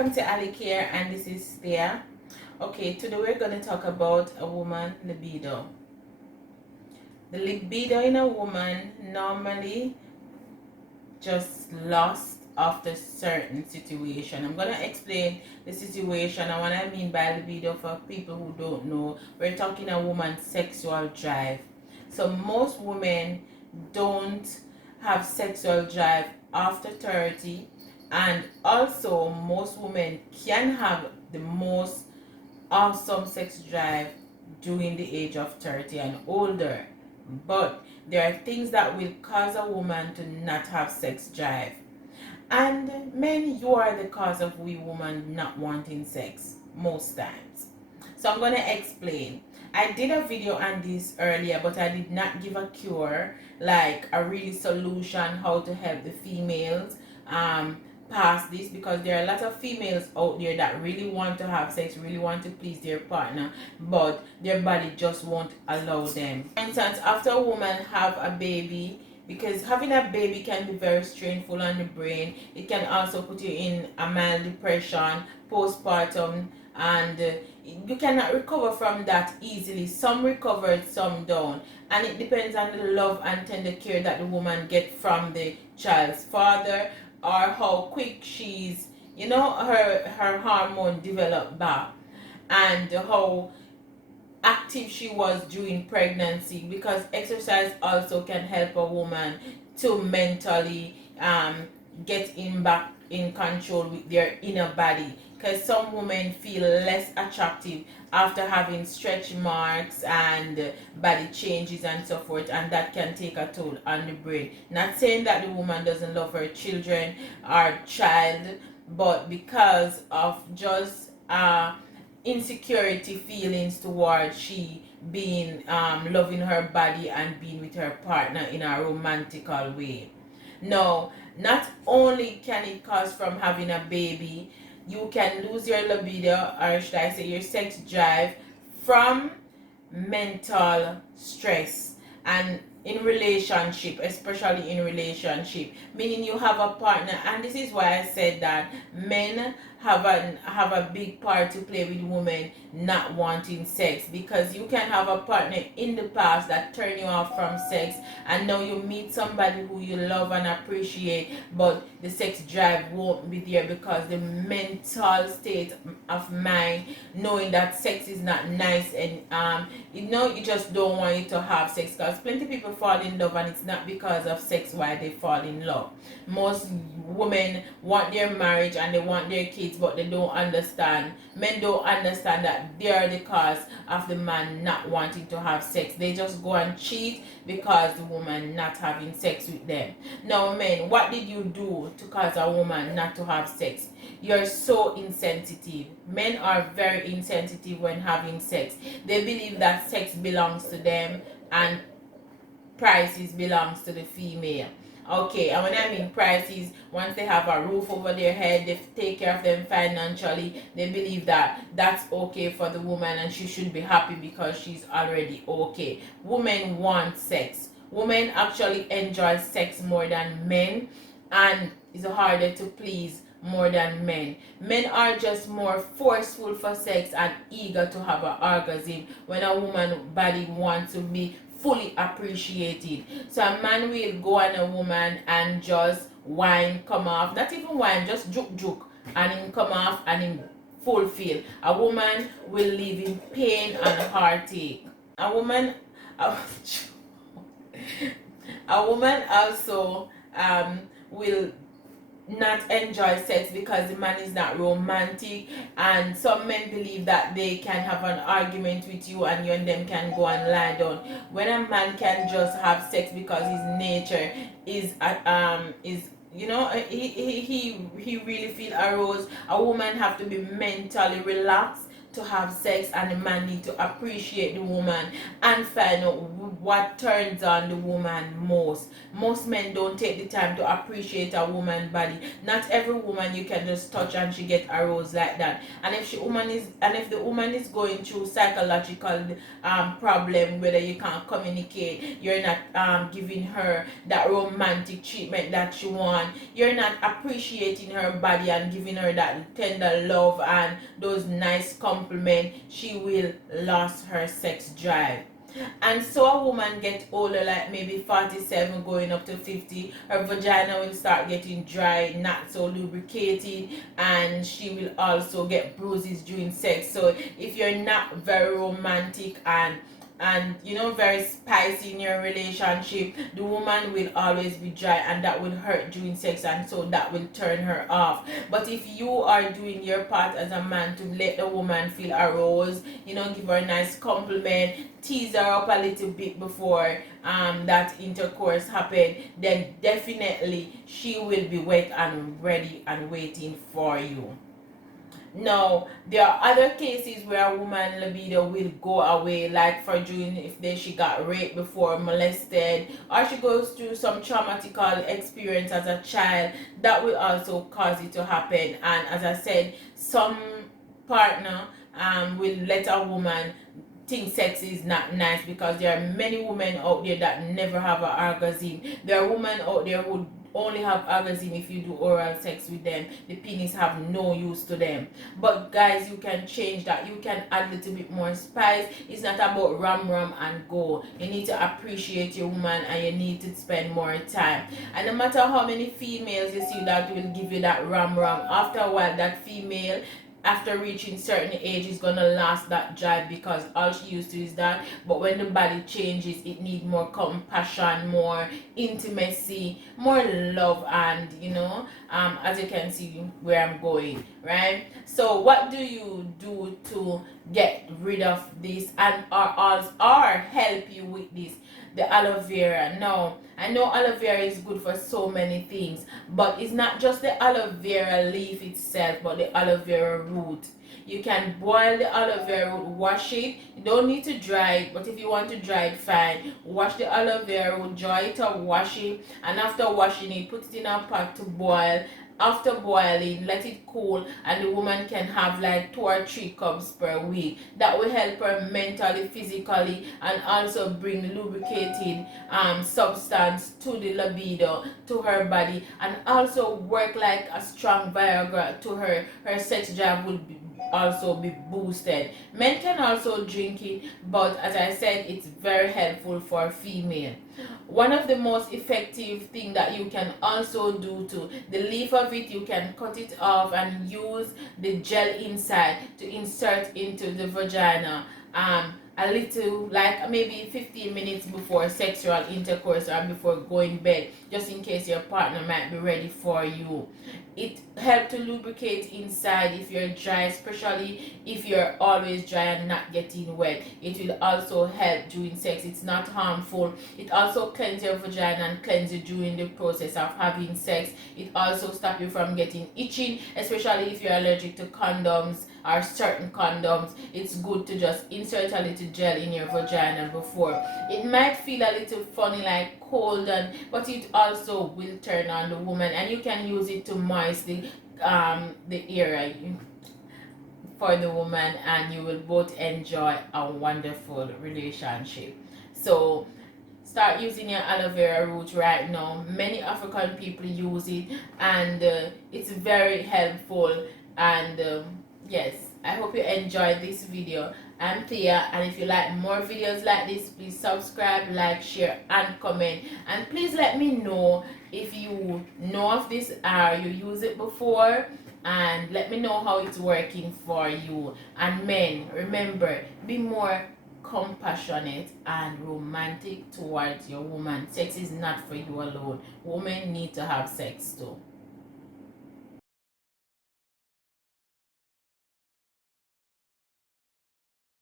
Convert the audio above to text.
Welcome to Alikare, and this is THEA. Okay, today we're going to talk about a woman libido. The libido in a woman normally just lost after certain situation. I'm going to explain the situation and what I mean by libido for people who don't know. We're talking a woman's sexual drive. So most women don't have sexual drive after 30, and also most women can have the most awesome sex drive during the age of 30 and older, but there are things that will cause a woman to not have sex drive. And men, you are the cause of we women not wanting sex most times. So I'm going to explain. I did a video on this earlier, but I did not give a cure, like a real solution how to help the females past this, because there are a lot of females out there that really want to have sex, really want to please their partner, but their body just won't allow them. For instance, after a woman have a baby, because having a baby can be very strainful on the brain, it can also put you in a mild depression, postpartum, and you cannot recover from that easily. Some recovered, some don't, and it depends on the love and tender care that the woman get from the child's father, or how quick she's, her hormone developed back, and how active she was during pregnancy, because exercise also can help a woman to mentally get back in control with their inner body, because some women feel less attractive after having stretch marks and body changes and so forth, and that can take a toll on the brain. Not saying that the woman doesn't love her children or child, but because of just insecurity feelings towards she being loving her body and being with her partner in a romantical way. Now, not only can it cause from having a baby, you can lose your libido, or should I say your sex drive, from mental stress and in relationship, especially in relationship, meaning you have a partner. And this is why I said that men have a big part to play with women not wanting sex, because you can have a partner in the past that turn you off from sex, and now you meet somebody who you love and appreciate, but the sex drive won't be there because the mental state of mind knowing that sex is not nice, and you just don't want you to have sex, because plenty of people fall in love and it's not because of sex why they fall in love. Most women want their marriage and they want their kids, but they don't understand, men don't understand that they are the cause of the man not wanting to have sex. They just go and cheat because the woman not having sex with them. Now men, what did you do to cause a woman not to have sex? You're so insensitive. Men are very insensitive when having sex. They believe that sex belongs to them and prices belongs to the female. Okay, and when I mean prices, once they have a roof over their head, they take care of them financially, they believe that that's okay for the woman and she should be happy because she's already okay. Women want sex. Women actually enjoy sex more than men, and it's harder to please more than men. Men are just more forceful for sex and eager to have an orgasm when a woman's body wants to be fully appreciated. So a man will go on a woman and just whine, come off, not even whine, just juke, and him come off and him fulfill. A woman will live in pain and heartache. A woman also will not enjoy sex because the man is not romantic, and some men believe that they can have an argument with you and you and them can go and lie down, when a man can just have sex because his nature is he really feel aroused. A woman have to be mentally relaxed to have sex, and the man need to appreciate the woman and find out what turns on the woman most. Most men don't take the time to appreciate a woman's body. Not every woman you can just touch and she get aroused like that. And if the woman is going through psychological problem, whether you can't communicate, you're not giving her that romantic treatment that she want, you're not appreciating her body and giving her that tender love and those nice compliments, she will lose her sex drive. And so a woman get older, like maybe 47 going up to 50, her vagina will start getting dry, not so lubricated, and she will also get bruises during sex. So if you're not very romantic and very spicy in your relationship, the woman will always be dry, and that will hurt during sex, and so that will turn her off. But if you are doing your part as a man to let the woman feel aroused, give her a nice compliment, tease her up a little bit before that intercourse happen, then definitely she will be wet and ready and waiting for you. Now, there are other cases where a woman libido will go away, like for doing if she got raped before, molested, or she goes through some traumatical experience as a child. That will also cause it to happen. And as I said, some partner will let a woman think sex is not nice, because there are many women out there that never have an orgasm. There are women out there who only have orgasm if you do oral sex with them. The penis have no use to them. But guys, you can change that. You can add a little bit more spice. It's not about ram and go. You need to appreciate your woman, and you need to spend more time. And no matter how many females you see that will give you that ram, after a while that female, after reaching certain age, is gonna last that drive, because all she used to is that. But when the body changes, it needs more compassion, more intimacy, more love, and as you can see where I'm going, right? So what do you do to get rid of this and or help you with this? The aloe vera. Now, I know aloe vera is good for so many things, but it's not just the aloe vera leaf itself, but the aloe vera root. You can boil the aloe vera root, wash it. You don't need to dry it, but if you want to dry it, fine. Wash the aloe vera root, dry it up, wash it, and after washing it, put it in a pot to boil. After boiling, let it cool, and the woman can have like 2 or 3 cups per week. That will help her mentally, physically, and also bring lubricating substance to the libido, to her body, and also work like a strong Viagra to her. Her sex drive will also be boosted. Men can also drink it, but as I said, it's very helpful for female. One of the most effective thing that you can also do to the leaf of it, you can cut it off and use the gel inside to insert into the vagina a little, like maybe 15 minutes before sexual intercourse or before going bed, just in case your partner might be ready for you. It helps to lubricate inside if you're dry, especially if you're always dry and not getting wet. It will also help during sex. It's not harmful. It also cleanses your vagina and cleanses you during the process of having sex. It also stops you from getting itching, especially if you're allergic to condoms or certain condoms. It's good to just insert a little gel in your vagina before. It might feel a little funny, like cold, but it also will turn on the woman, and you can use it to moist the area for the woman, and you will both enjoy a wonderful relationship. So start using your aloe vera root right now. Many African people use it, and it's very helpful. And yes, I hope you enjoyed this video. I'm Thea, and if you like more videos like this, please subscribe, like, share, and comment. And please let me know if you know of this or you use it before, and let me know how it's working for you. And men, remember, be more compassionate and romantic towards your woman. Sex is not for you alone. Women need to have sex too.